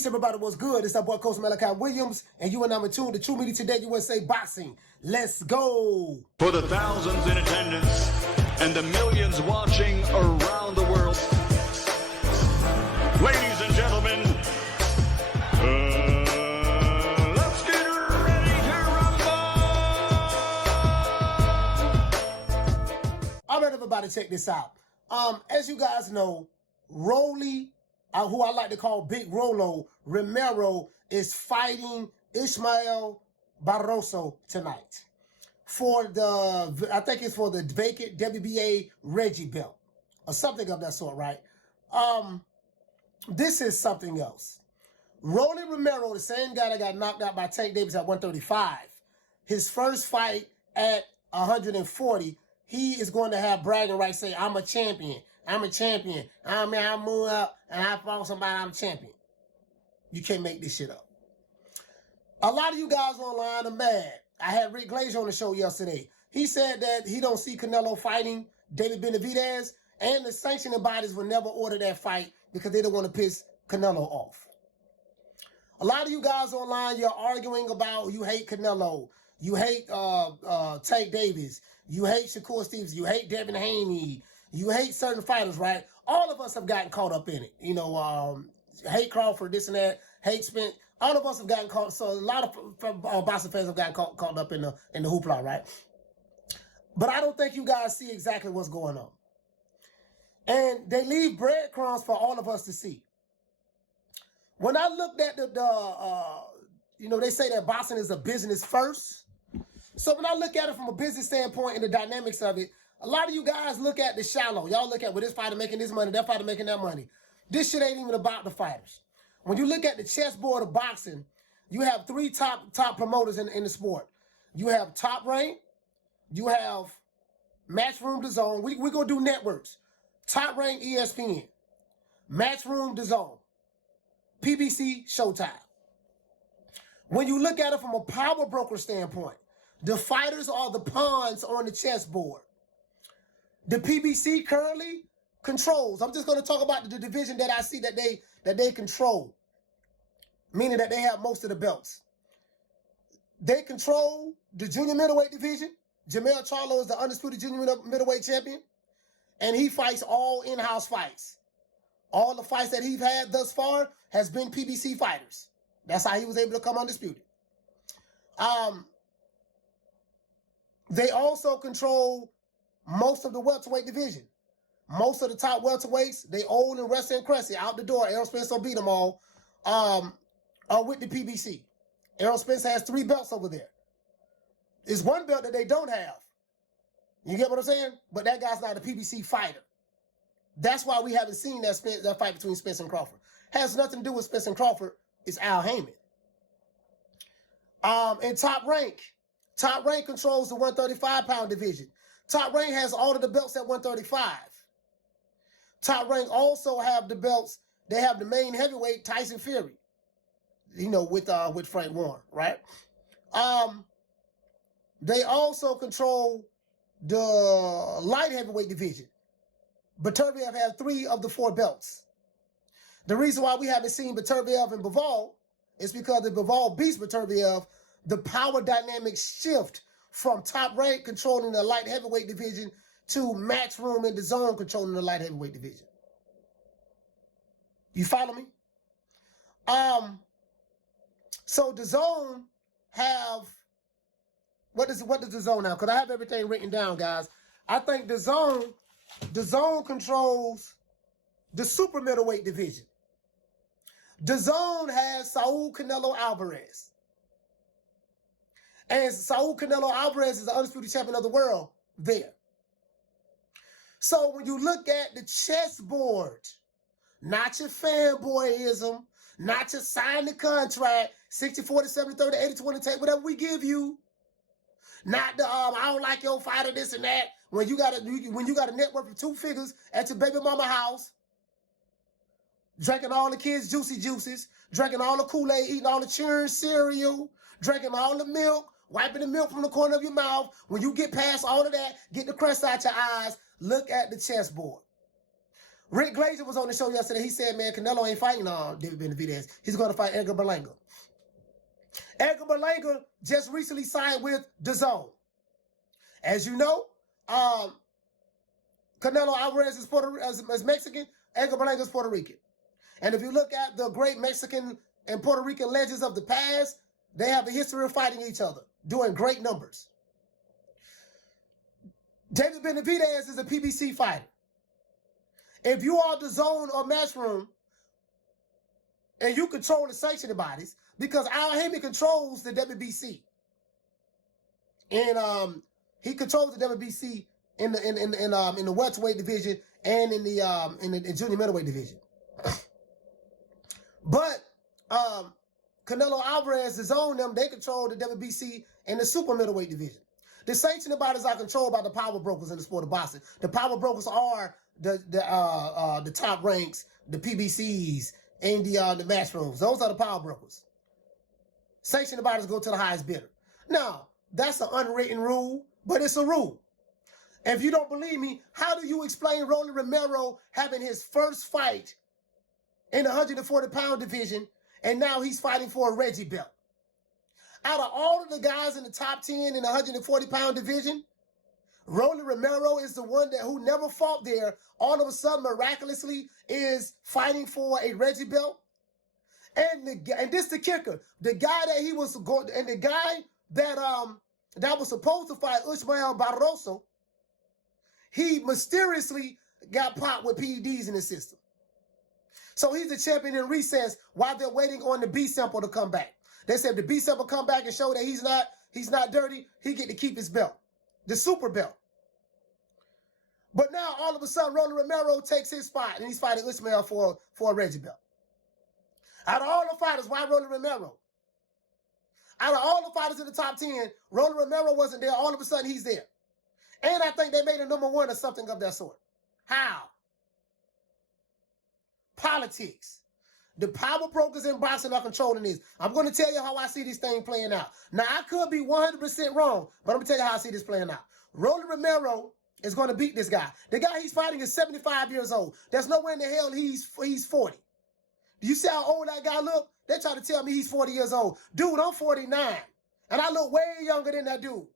Peace, everybody. What's good? It's our boy, Coach Malachi Williams, and you and I'm tuned to True Media Today USA Boxing. Let's go. For the thousands in attendance and the millions watching around the world, ladies and gentlemen, let's get ready to rumble! All right, everybody, check this out. As you guys know, Rolly, who I like to call Big Rolo, Romero, is fighting Ismael Barroso tonight for the, I think it's for the vacant WBA Reggie belt or something of that sort, right? This is something else. Rolly Romero, the same guy that got knocked out by Tank Davis at 135, his first fight at 140, he is going to have bragging rights, say, I'm a champion. I'm a champion. I move up and I fought somebody, I'm a champion. You can't make this shit up. A lot of you guys online are mad. I had Rick Glazier on the show yesterday. He said that he don't see Canelo fighting David Benavidez, and the sanctioning bodies will never order that fight because they don't want to piss Canelo off. A lot of you guys online, you're arguing about you hate Canelo. You hate Tank Davis. You hate Shakur Stevens. You hate Devin Haney. You hate certain fighters, right? All of us have gotten caught up in it. You know, hate Crawford, this and that, hate Spence. All of us have gotten caught. So a lot of boxing fans have gotten caught up in the hoopla, right? But I don't think you guys see exactly what's going on. And they leave breadcrumbs for all of us to see. When I looked at you know, they say that boxing is a business first. So when I look at it from a business standpoint and the dynamics of it, a lot of you guys look at the shallow. Y'all look at, well, this fighter making this money, that fighter making that money. This shit ain't even about the fighters. When you look at the chessboard of boxing, you have three top promoters in the sport. You have Top Rank, you have Matchroom DAZN. We're going to do networks. Top Rank ESPN, Matchroom DAZN, PBC Showtime. When you look at it from a power broker standpoint, the fighters are the pawns on the chessboard. The PBC currently controls. I'm just going to talk about the division that I see that they control, meaning that they have most of the belts. They control the junior middleweight division. Jamel Charlo is the undisputed junior middleweight champion, and he fights all in-house fights. All the fights that he's had thus far has been PBC fighters. That's how he was able to come undisputed. They also control most of the welterweight division. Most of the top welterweights, they own and Wrestling and Cressy out the door. Errol Spence will beat them all, are with the PBC. Errol Spence has 3 belts over there. There's one belt that they don't have. You get what I'm saying? But that guy's not a PBC fighter. That's why we haven't seen that fight between Spence and Crawford. Has nothing to do with Spence and Crawford. It's Al Heyman. And Top Rank controls the 135-pound division. Top Rank has all of the belts at 135. Top Rank also have the belts. They have the main heavyweight, Tyson Fury, you know, with Frank Warren, right? They also control the light heavyweight division. Beterbiev has 3 of the 4 belts. The reason why we haven't seen Beterbiev and Bivol is because if Bivol beats Beterbiev, the power dynamics shift from Top Rank controlling the light heavyweight division to Matchroom and DAZN controlling the light heavyweight division. You follow me? So DAZN have, what does DAZN have? Because I have everything written down, guys. I think DAZN controls the super middleweight division. DAZN has Saul Canelo Alvarez. And Saul Canelo Alvarez is the undisputed champion of the world there. So when you look at the chessboard, not your fanboyism, not your sign the contract, 60-40, 70-30, 80-20, take whatever we give you. Not the I don't like your fighter, this and that. When you got a net worth of 2 figures at your baby mama house, drinking all the kids' juicy juices, drinking all the Kool-Aid, eating all the churn cereal, drinking all the milk, wiping the milk from the corner of your mouth. When you get past all of that, get the crust out your eyes, look at the chessboard. Rick Glazer was on the show yesterday. He said, man, Canelo ain't fighting David Benavidez. He's going to fight Edgar Berlanga. Edgar Berlanga just recently signed with DAZN. As you know, Canelo Alvarez is Mexican. Edgar Berlanga is Puerto Rican. And if you look at the great Mexican and Puerto Rican legends of the past, they have a history of fighting each other, doing great numbers. David Benavidez is a PBC fighter. If you are DAZN or Matchroom, and you control the sanctioning bodies, because Al Haymon controls the WBC, and he controls the WBC in the welterweight division and in the junior middleweight division. But Canelo Alvarez is on them. They control the WBC and the super middleweight division. The sanctioning bodies are controlled by the power brokers in the sport of boxing. The power brokers are the top ranks, the PBCs, and the match rooms. Those are the power brokers. Sanctioning bodies go to the highest bidder. Now, that's an unwritten rule, but it's a rule. If you don't believe me, how do you explain Rolly Romero having his first fight in the 140-pound division, and now he's fighting for a Reggie belt? Out of all of the guys in the top 10 in the 140-pound division, Rolly Romero is the one who never fought there, all of a sudden miraculously is fighting for a Reggie belt. And this the kicker. The guy that he was going, and the guy that was supposed to fight Usmael Barroso, he mysteriously got popped with PEDs in the system. So he's the champion in recess while they're waiting on the B sample to come back. They said if the B sample come back and show that he's not dirty, he get to keep his belt, the super belt. But now all of a sudden, Rolly Romero takes his spot and he's fighting Usmael for a Reggie belt. Out of all the fighters, why Rolly Romero? Out of all the fighters in the top 10, Rolly Romero wasn't there. All of a sudden, he's there. And I think they made him #1 or something of that sort. How? Politics. The power brokers in boxing are controlling this. I'm going to tell you how I see this thing playing out. Now, I could be 100% wrong, but I'm going to tell you how I see this playing out. Rolly Romero is going to beat this guy. The guy he's fighting is 75 years old. There's no way in the hell he's 40. Do you see how old that guy look? They try to tell me he's 40 years old. Dude, I'm 49. And I look way younger than that dude.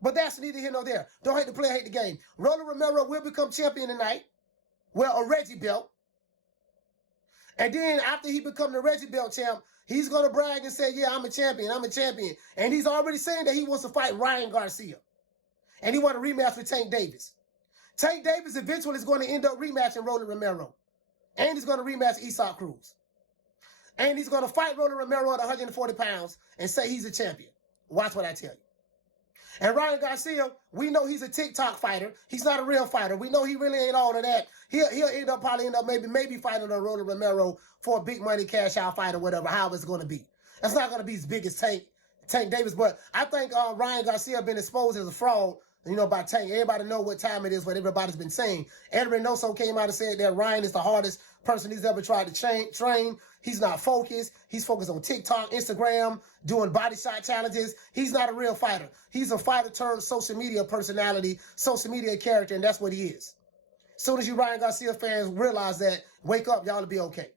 But that's neither here nor there. Don't hate the player, hate the game. Rolly Romero will become champion tonight. Well, a Reggie belt. And then after he becomes the Reggie belt champ, he's going to brag and say, yeah, I'm a champion. I'm a champion. And he's already saying that he wants to fight Ryan Garcia. And he wants a rematch with Tank Davis. Tank Davis eventually is going to end up rematching Rolly Romero. And he's going to rematch Isaac Cruz. And he's going to fight Rolly Romero at 140 pounds and say he's a champion. Watch what I tell you. And Ryan Garcia, we know he's a TikTok fighter. He's not a real fighter. We know he really ain't all of that. He'll probably end up maybe fighting a Rolly Romero for a big money cash out fight or whatever, however it's going to be. That's not going to be as big as Tank Davis. But I think Ryan Garcia been exposed as a fraud, by Tank. Everybody know what time it is, what everybody's been saying. Ed Reynoso came out and said that Ryan is the hardest person he's ever tried to train. He's not focused. He's focused on TikTok, Instagram, doing body shot challenges. He's not a real fighter. He's a fighter turned social media personality, social media character, and that's what he is. As soon as you Ryan Garcia fans realize that, wake up, y'all will be okay.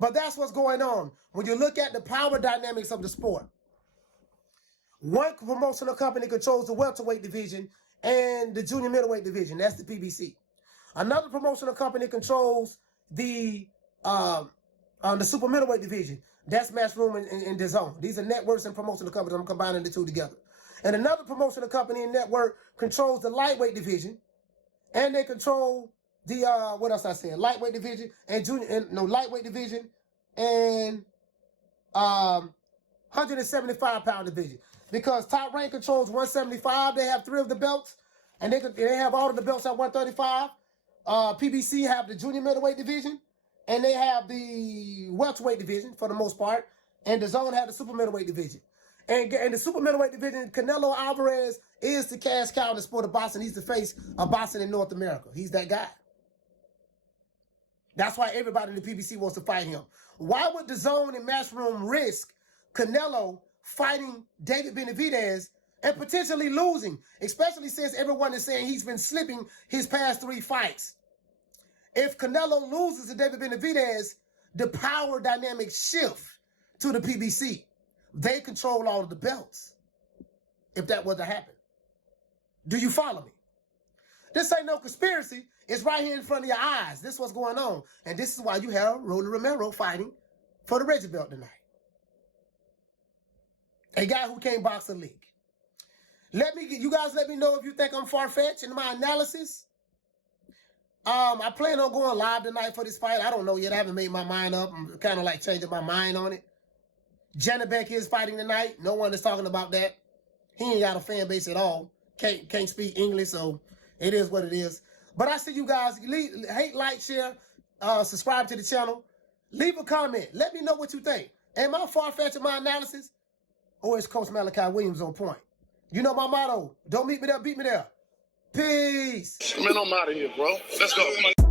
But that's what's going on. When you look at the power dynamics of the sport, one promotional company controls the welterweight division and the junior middleweight division. That's the PBC. Another promotional company controls the super middleweight division. That's Matchroom and DAZN. These are networks and promotional companies. I'm combining the two together. And another promotional company and network controls the lightweight division, and they control the what else I said? Lightweight division and lightweight division and 175-pound division. Because Top Rank controls 175, they have 3 of the belts, and they have all of the belts at 135. PBC have the junior middleweight division, and they have the welterweight division for the most part, and DAZN have the super middleweight division. And the super middleweight division, Canelo Alvarez is the cash cow in the sport of boxing. He's the face of boxing in North America. He's that guy. That's why everybody in the PBC wants to fight him. Why would DAZN and Matchroom risk Canelo fighting David Benavidez and potentially losing, especially since everyone is saying he's been slipping his past 3 fights? If Canelo loses to David Benavidez, the power dynamic shift to the PBC. They control all of the belts. If that was to happen. Do you follow me? This ain't no conspiracy. It's right here in front of your eyes. This is what's going on. And this is why you have Romero fighting for the Reggie belt tonight. A guy who can't box a league. You guys let me know if you think I'm far-fetched in my analysis. I plan on going live tonight for this fight. I don't know yet. I haven't made my mind up. I'm kind of like changing my mind on it. Janabek is fighting tonight. No one is talking about that. He ain't got a fan base at all. Can't speak English, so it is what it is. But I see you guys. Hate, like, share, subscribe to the channel. Leave a comment. Let me know what you think. Am I far-fetched in my analysis? Or is Coach Malachi Williams on point? You know my motto. Don't meet me there, beat me there. Peace. Man, I'm out of here, bro. Let's go.